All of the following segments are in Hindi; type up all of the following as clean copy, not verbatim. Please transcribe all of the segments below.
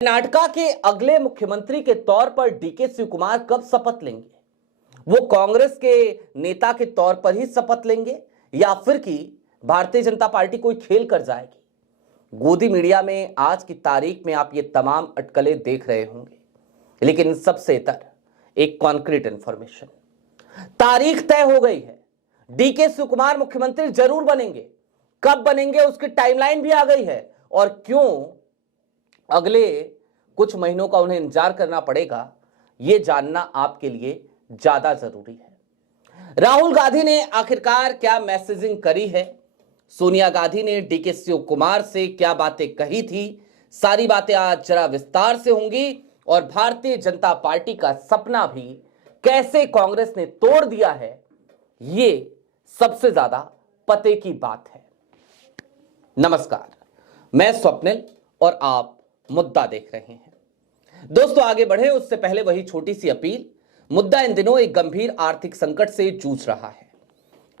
कर्नाटका के अगले मुख्यमंत्री के तौर पर डीके शिवकुमार कब शपथ लेंगे? वो कांग्रेस के नेता के तौर पर ही शपथ लेंगे या फिर कि भारतीय जनता पार्टी कोई खेल कर जाएगी? गोदी मीडिया में आज की तारीख में आप ये तमाम अटकलें देख रहे होंगे, लेकिन सबसे इतर एक कॉन्क्रीट इंफॉर्मेशन, तारीख तय हो गई है। डीके शिवकुमार मुख्यमंत्री जरूर बनेंगे। कब बनेंगे उसकी टाइमलाइन भी आ गई है और क्यों अगले कुछ महीनों का उन्हें इंतजार करना पड़ेगा, यह जानना आपके लिए ज्यादा जरूरी है। राहुल गांधी ने आखिरकार क्या मैसेजिंग करी है? सोनिया गांधी ने डीके शिवकुमार से क्या बातें कही थी? सारी बातें आज जरा विस्तार से होंगी और भारतीय जनता पार्टी का सपना भी कैसे कांग्रेस ने तोड़ दिया है, ये सबसे ज्यादा पते की बात है। नमस्कार, मैं स्वप्निल और आप मुद्दा देख रहे हैं। दोस्तों, आगे बढ़े उससे पहले वही छोटी सी अपील। मुद्दा इन दिनों एक गंभीर आर्थिक संकट से जूझ रहा है।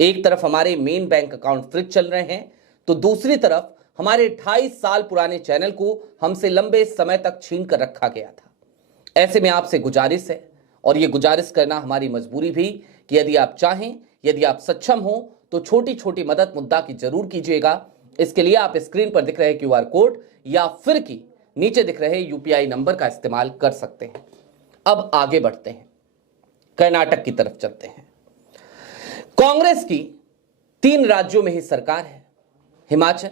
एक तरफ हमारे मेन बैंक अकाउंट फ्रीज चल रहे हैं, तो दूसरी तरफ हमारे 28 साल पुराने चैनल को हमसे लंबे समय तक छीन कर रखा गया था। ऐसे में आपसे गुजारिश है, और यह गुजारिश करना हमारी मजबूरी भी, कि यदि आप चाहें, यदि आप सक्षम हो, तो छोटी छोटी मदद मुद्दा की जरूर कीजिएगा। इसके लिए आप स्क्रीन पर दिख रहे क्यूआर कोड या फिर कि नीचे दिख रहे यूपीआई नंबर का इस्तेमाल कर सकते हैं। अब आगे बढ़ते हैं, कर्नाटक की तरफ चलते हैं। कांग्रेस की 3 राज्यों में ही सरकार है, हिमाचल,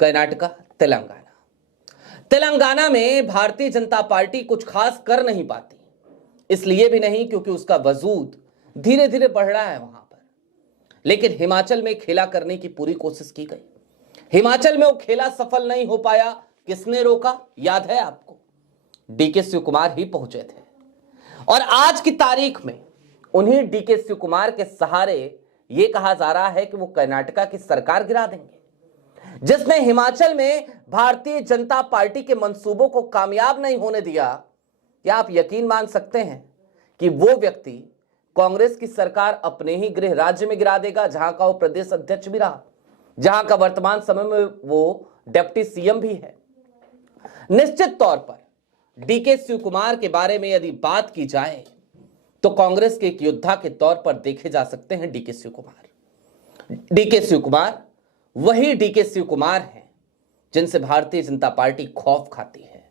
कर्नाटका, तेलंगाना। तेलंगाना में भारतीय जनता पार्टी कुछ खास कर नहीं पाती, इसलिए भी नहीं क्योंकि उसका वजूद धीरे धीरे बढ़ रहा है वहां पर। लेकिन हिमाचल में खेला करने की पूरी कोशिश की गई। हिमाचल में वो खेला सफल नहीं हो पाया। किसने रोका? याद है आपको? डीके शिवकुमार ही पहुंचे थे, और आज की तारीख में उन्हीं डीके शिवकुमार के सहारे यह कहा जा रहा है कि वो कर्नाटका की सरकार गिरा देंगे, जिसने हिमाचल में भारतीय जनता पार्टी के मंसूबों को कामयाब नहीं होने दिया। क्या आप यकीन मान सकते हैं कि वो व्यक्ति कांग्रेस की सरकार अपने ही गृह राज्य में गिरा देगा, जहां का वो प्रदेश अध्यक्ष भी रहा, जहां का वर्तमान समय में वो डिप्टी सीएम भी है। निश्चित तौर पर डीके शिवकुमार के बारे में यदि बात की जाए तो कांग्रेस के एक योद्धा के तौर पर देखे जा सकते हैं डीके शिवकुमार। डीके शिवकुमार वही डीके शिवकुमार हैं जिनसे भारतीय जनता पार्टी खौफ खाती है,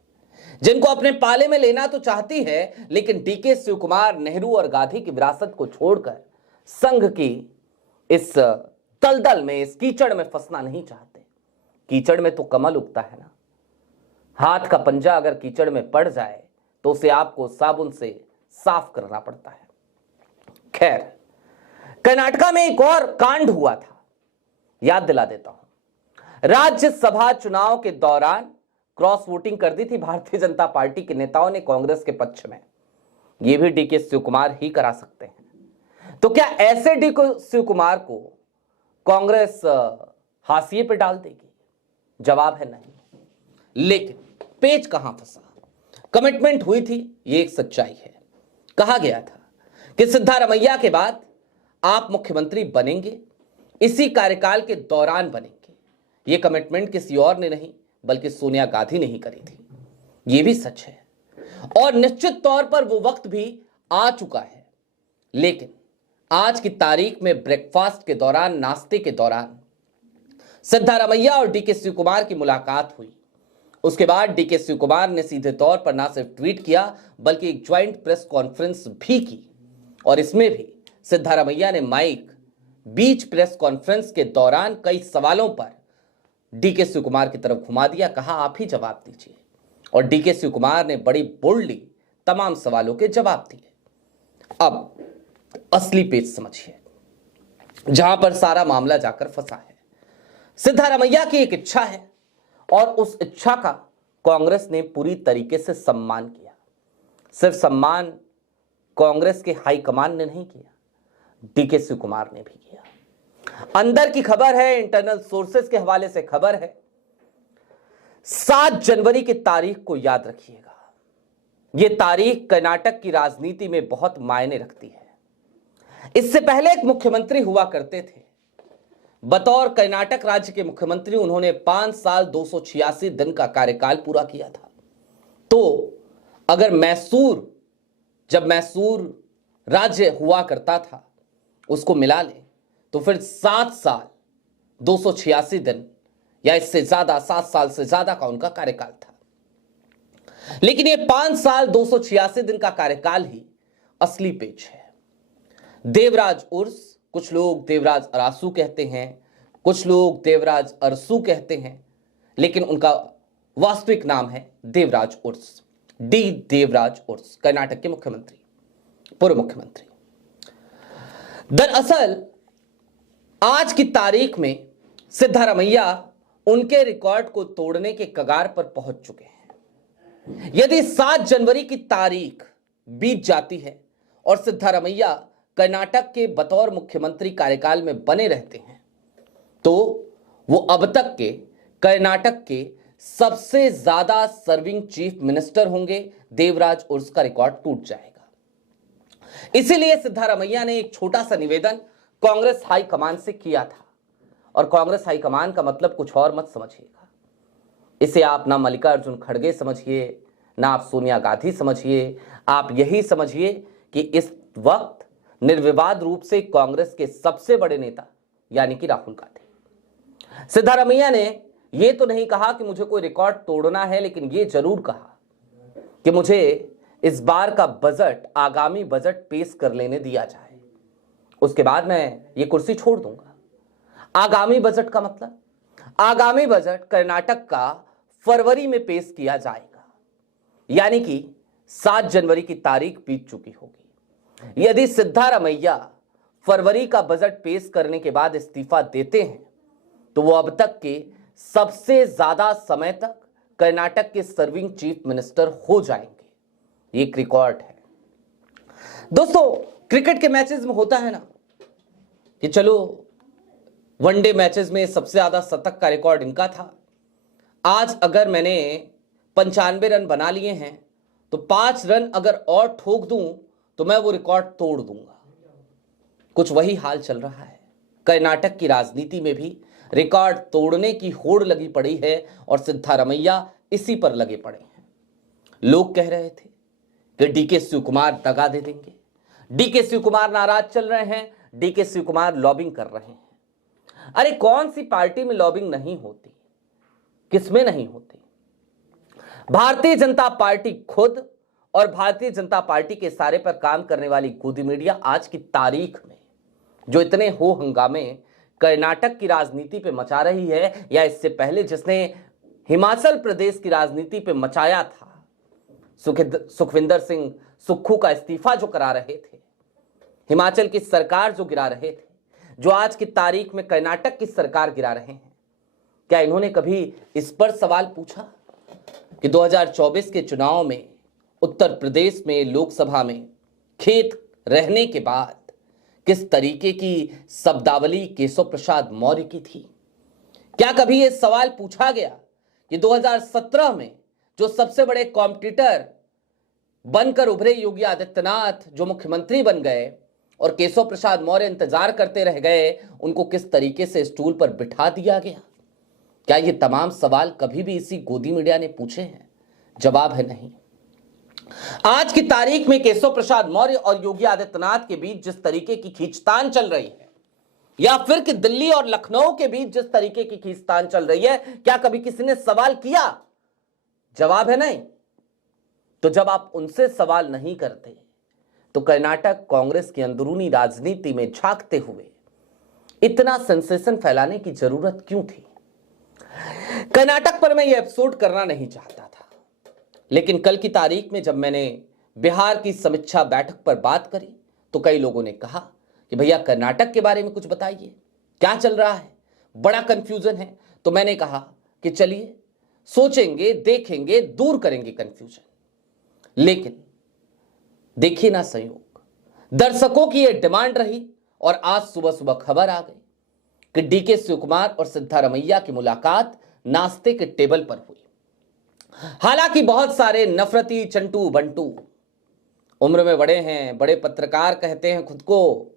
जिनको अपने पाले में लेना तो चाहती है, लेकिन डीके शिवकुमार नेहरू और गांधी की विरासत को छोड़कर संघ की इस दलदल में, इस कीचड़ में फंसना नहीं चाहते। कीचड़ में तो कमल उगता है ना। हाथ का पंजा अगर कीचड़ में पड़ जाए तो उसे आपको साबुन से साफ करना पड़ता है। खैर, कर्नाटका में एक और कांड हुआ था, याद दिला देता हूं। राज्यसभा चुनाव के दौरान क्रॉस वोटिंग कर दी थी भारतीय जनता पार्टी के नेताओं ने कांग्रेस के पक्ष में। यह भी डीके शिवकुमार ही करा सकते हैं। तो क्या ऐसे डीके शिवकुमार को कांग्रेस हाशिए पे डाल देगी? जवाब है नहीं। लेकिन पेच कहां फंसा? कमिटमेंट हुई थी, ये एक सच्चाई है। कहा गया था कि सिद्धारमैया के बाद आप मुख्यमंत्री बनेंगे, इसी कार्यकाल के दौरान बनेंगे। यह कमिटमेंट किसी और ने नहीं बल्कि सोनिया गांधी ने ही करी थी। यह भी सच है, और निश्चित तौर पर वो वक्त भी आ चुका है। लेकिन आज की तारीख में ब्रेकफास्ट के दौरान, नाश्ते के दौरान सिद्धारमैया और डीके शिवकुमार की मुलाकात हुई। उसके बाद डीके शिवकुमार ने सीधे तौर पर ना सिर्फ ट्वीट किया बल्कि एक ज्वाइंट प्रेस कॉन्फ्रेंस भी की, और इसमें भी सिद्धारमैया ने माइक बीच प्रेस कॉन्फ्रेंस के दौरान कई सवालों पर डीके शिवकुमार की तरफ घुमा दिया। कहा, आप ही जवाब दीजिए, और डीके शिवकुमार ने बड़ी बोल्डली तमाम सवालों के जवाब दिए। अब असली पेच समझिए, जहां पर सारा मामला जाकर फंसा है। सिद्धारमैया की एक इच्छा है, और उस इच्छा का कांग्रेस ने पूरी तरीके से सम्मान किया। सिर्फ सम्मान कांग्रेस के हाईकमान ने नहीं किया, डीके शिवकुमार ने भी किया। अंदर की खबर है, इंटरनल सोर्सेस के हवाले से खबर है। 7 जनवरी की तारीख को याद रखिएगा। यह तारीख कर्नाटक की राजनीति में बहुत मायने रखती है। इससे पहले एक मुख्यमंत्री हुआ करते थे। बतौर कर्नाटक राज्य के मुख्यमंत्री उन्होंने 5 साल 286 दिन का कार्यकाल पूरा किया था। तो अगर मैसूर, जब मैसूर राज्य हुआ करता था, उसको मिला ले तो फिर 7 साल 286 दिन या इससे ज्यादा, 7 साल से ज्यादा का उनका कार्यकाल था। लेकिन ये 5 साल 286 दिन का कार्यकाल ही असली पेच है। देवराज उर्स, कुछ लोग देवराज अरासू कहते हैं, कुछ लोग देवराज अरसू कहते हैं, लेकिन उनका वास्तविक नाम है देवराज उर्स, डी देवराज उर्स, कर्नाटक के मुख्यमंत्री, पूर्व मुख्यमंत्री। दरअसल आज की तारीख में सिद्धारमैया उनके रिकॉर्ड को तोड़ने के कगार पर पहुंच चुके हैं। यदि 7 जनवरी की तारीख बीत जाती है और सिद्धारमैया कर्नाटक के बतौर मुख्यमंत्री कार्यकाल में बने रहते हैं, तो वो अब तक के कर्नाटक के सबसे ज्यादा सर्विंग चीफ मिनिस्टर होंगे। देवराज उर्स का रिकॉर्ड टूट जाएगा। इसीलिए सिद्धारमैया ने एक छोटा सा निवेदन कांग्रेस हाईकमान से किया था। और कांग्रेस हाईकमान का मतलब कुछ और मत समझिएगा। इसे आप ना मल्लिकार्जुन खड़गे समझिए, ना आप सोनिया गांधी समझिए, आप यही समझिए कि इस वक्त निर्विवाद रूप से कांग्रेस के सबसे बड़े नेता यानी कि राहुल गांधी। सिद्धारमैया ने यह तो नहीं कहा कि मुझे कोई रिकॉर्ड तोड़ना है, लेकिन यह जरूर कहा कि मुझे इस बार का बजट, आगामी बजट पेश कर लेने दिया जाए, उसके बाद मैं ये कुर्सी छोड़ दूंगा। आगामी बजट का मतलब, आगामी बजट कर्नाटक का फरवरी में पेश किया जाएगा, यानी कि 7 जनवरी की तारीख बीत चुकी होगी। यदि सिद्धारमैया फरवरी का बजट पेश करने के बाद इस्तीफा देते हैं तो वो अब तक के सबसे ज्यादा समय तक कर्नाटक के सर्विंग चीफ मिनिस्टर हो जाएंगे। ये एक रिकॉर्ड है। दोस्तों, क्रिकेट के मैचेस में होता है ना कि चलो वनडे मैचेस में सबसे ज्यादा शतक का रिकॉर्ड इनका था। आज अगर मैंने 95 रन बना लिए हैं तो 5 रन अगर और ठोक दूं तो मैं वो रिकॉर्ड तोड़ दूंगा। कुछ वही हाल चल रहा है। कर्नाटक की राजनीति में भी रिकॉर्ड तोड़ने की होड़ लगी पड़ी है और सिद्धारमैया इसी पर लगे पड़े हैं। लोग कह रहे थे कि डीके शिव कुमार दगा दे देंगे, डीके शिव कुमार नाराज चल रहे हैं, डीके शिव कुमार लॉबिंग कर रहे हैं। अरे कौन सी पार्टी में लॉबिंग नहीं होती, किसमें नहीं होती? भारतीय जनता पार्टी खुद और भारतीय जनता पार्टी के इशारे पर काम करने वाली गोदी मीडिया आज की तारीख में जो इतने हो हंगामे कर्नाटक की राजनीति पे मचा रही है, या इससे पहले जिसने हिमाचल प्रदेश की राजनीति पे मचाया था, सुखविंदर सिंह सुक्खू का इस्तीफा जो करा रहे थे, हिमाचल की सरकार जो गिरा रहे थे, जो आज की तारीख में कर्नाटक की सरकार गिरा रहे हैं, क्या इन्होंने कभी इस पर सवाल पूछा कि 2024 के चुनाव में उत्तर प्रदेश में लोकसभा में खेत रहने के बाद किस तरीके की शब्दावली केशव प्रसाद मौर्य की थी? क्या कभी यह सवाल पूछा गया कि 2017 में जो सबसे बड़े कॉम्पिटिटर बनकर उभरे योगी आदित्यनाथ जो मुख्यमंत्री बन गए और केशव प्रसाद मौर्य इंतजार करते रह गए, उनको किस तरीके से स्टूल पर बिठा दिया गया? क्या ये तमाम सवाल कभी भी इसी गोदी मीडिया ने पूछे हैं? जवाब है नहीं। आज की तारीख में केशव प्रसाद मौर्य और योगी आदित्यनाथ के बीच जिस तरीके की खींचतान चल रही है, या फिर कि दिल्ली और लखनऊ के बीच जिस तरीके की खींचतान चल रही है, क्या कभी किसी ने सवाल किया? जवाब है नहीं। तो जब आप उनसे सवाल नहीं करते तो कर्नाटक कांग्रेस की अंदरूनी राजनीति में झांकते हुए इतना सेंसेशन फैलाने की जरूरत क्यों थी? कर्नाटक पर मैं यह एपिसोड करना नहीं चाहता था, लेकिन कल की तारीख में जब मैंने बिहार की समीक्षा बैठक पर बात करी तो कई लोगों ने कहा कि भैया कर्नाटक के बारे में कुछ बताइए, क्या चल रहा है, बड़ा कंफ्यूजन है। तो मैंने कहा कि चलिए सोचेंगे, देखेंगे, दूर करेंगे कंफ्यूजन। लेकिन देखिए ना संयोग, दर्शकों की यह डिमांड रही और आज सुबह सुबह खबर आ गई कि डीके शिव कुमार और सिद्धारमैया की मुलाकात नाश्ते के टेबल पर हुई। हालांकि बहुत सारे नफरती चंटू बंटू, उम्र में बड़े हैं, बड़े पत्रकार कहते हैं खुद को,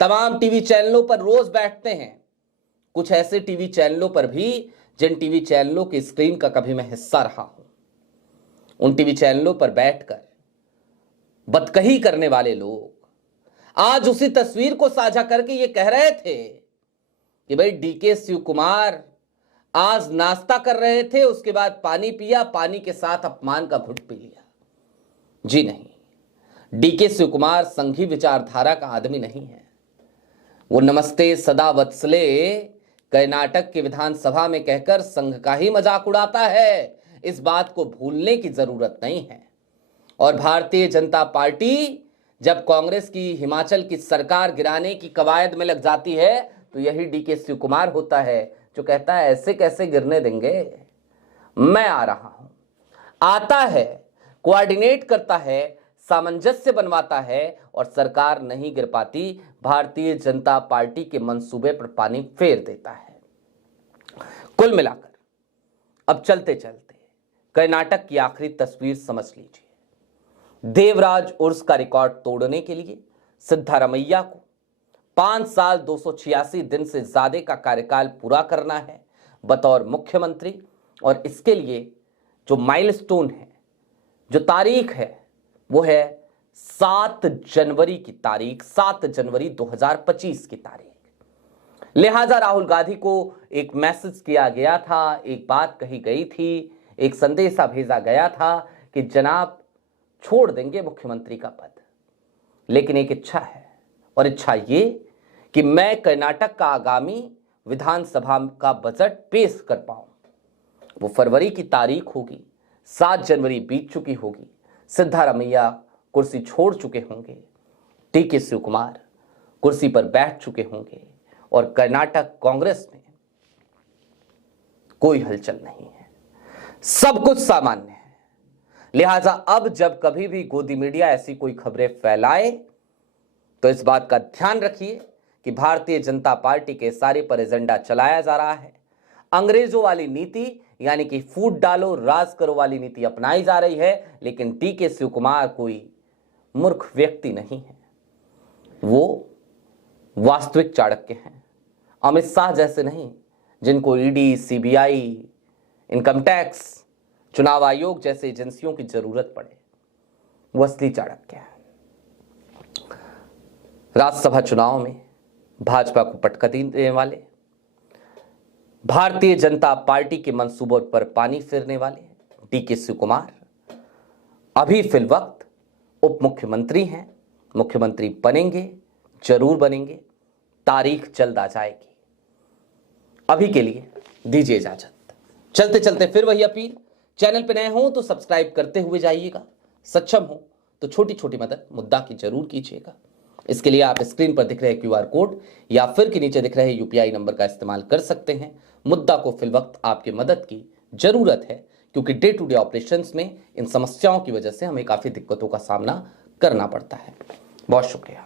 तमाम टीवी चैनलों पर रोज बैठते हैं, कुछ ऐसे टीवी चैनलों पर भी जिन टीवी चैनलों की स्क्रीन का कभी मैं हिस्सा रहा हूं। उन टीवी चैनलों पर बैठकर बदकही करने वाले लोग आज उसी तस्वीर को साझा करके ये कह रहे थे कि भाई डीके शिव कुमार आज नाश्ता कर रहे थे, उसके बाद पानी पिया, पानी के साथ अपमान का घुट पी लिया। जी नहीं, डीके शिव कुमार संघी विचारधारा का आदमी नहीं है। वो नमस्ते सदा वत्सले कर्नाटक के विधानसभा में कहकर संघ का ही मजाक उड़ाता है। इस बात को भूलने की जरूरत नहीं है। और भारतीय जनता पार्टी जब कांग्रेस की हिमाचल की सरकार गिराने की कवायद में लग जाती है तो यही डीके शिव कुमार होता है जो कहता है ऐसे कैसे गिरने देंगे, मैं आ रहा हूं। आता है, कोऑर्डिनेट करता है, सामंजस्य बनवाता है और सरकार नहीं गिर पाती, भारतीय जनता पार्टी के मंसूबे पर पानी फेर देता है। कुल मिलाकर अब चलते चलते कर्नाटक की आखिरी तस्वीर समझ लीजिए। देवराज उर्स का रिकॉर्ड तोड़ने के लिए सिद्धारमैया को 5 साल 286 दिन से ज्यादा का कार्यकाल पूरा करना है बतौर मुख्यमंत्री। और इसके लिए जो माइलस्टोन है, जो तारीख है, वो है 7 जनवरी की तारीख, 7 जनवरी 2025 की तारीख। लिहाजा राहुल गांधी को एक मैसेज किया गया था, एक बात कही गई थी, एक संदेशा भेजा गया था कि जनाब छोड़ देंगे मुख्यमंत्री का पद, लेकिन एक इच्छा है, और इच्छा ये कि मैं कर्नाटक का आगामी विधानसभा का बजट पेश कर पाऊं। वो फरवरी की तारीख होगी, 7 जनवरी बीत चुकी होगी, सिद्धारमैया कुर्सी छोड़ चुके होंगे, डीके शिव कुमार कुर्सी पर बैठ चुके होंगे और कर्नाटक कांग्रेस में कोई हलचल नहीं है, सब कुछ सामान्य है। लिहाजा अब जब कभी भी गोदी मीडिया ऐसी कोई खबरें फैलाए तो इस बात का ध्यान रखिए कि भारतीय जनता पार्टी के सारे पर एजेंडा चलाया जा रहा है। अंग्रेजों वाली नीति यानी कि फूट डालो राज करो वाली नीति अपनाई जा रही है, लेकिन डीके शिव कुमार कोई मूर्ख व्यक्ति नहीं है, वो वास्तविक चाणक्य हैं। अमित शाह जैसे नहीं, जिनको ईडी, सीबीआई, इनकम टैक्स, चुनाव आयोग जैसे एजेंसियों की जरूरत पड़े, वो असली चाणक्य है। राज्यसभा चुनाव में भाजपा को पटका देने वाले, भारतीय जनता पार्टी के मंसूबों पर पानी फेरने वाले डीके शिव कुमार अभी फिलवक्त उप मुख्यमंत्री हैं। मुख्यमंत्री बनेंगे, जरूर बनेंगे, तारीख जल्द आ जाएगी। अभी के लिए दीजिए इजाजत। चलते चलते फिर वही अपील, चैनल पे नए हो तो सब्सक्राइब करते हुए जाइएगा, सक्षम हो तो छोटी छोटी मदद मुद्दा की जरूर कीजिएगा। इसके लिए आप स्क्रीन पर दिख रहे QR कोड या फिर के नीचे दिख रहे UPI नंबर का इस्तेमाल कर सकते हैं। मुद्दा को फिलवक्त आपके मदद की जरूरत है, क्योंकि डे टू डे ऑपरेशंस में इन समस्याओं की वजह से हमें काफी दिक्कतों का सामना करना पड़ता है। बहुत शुक्रिया।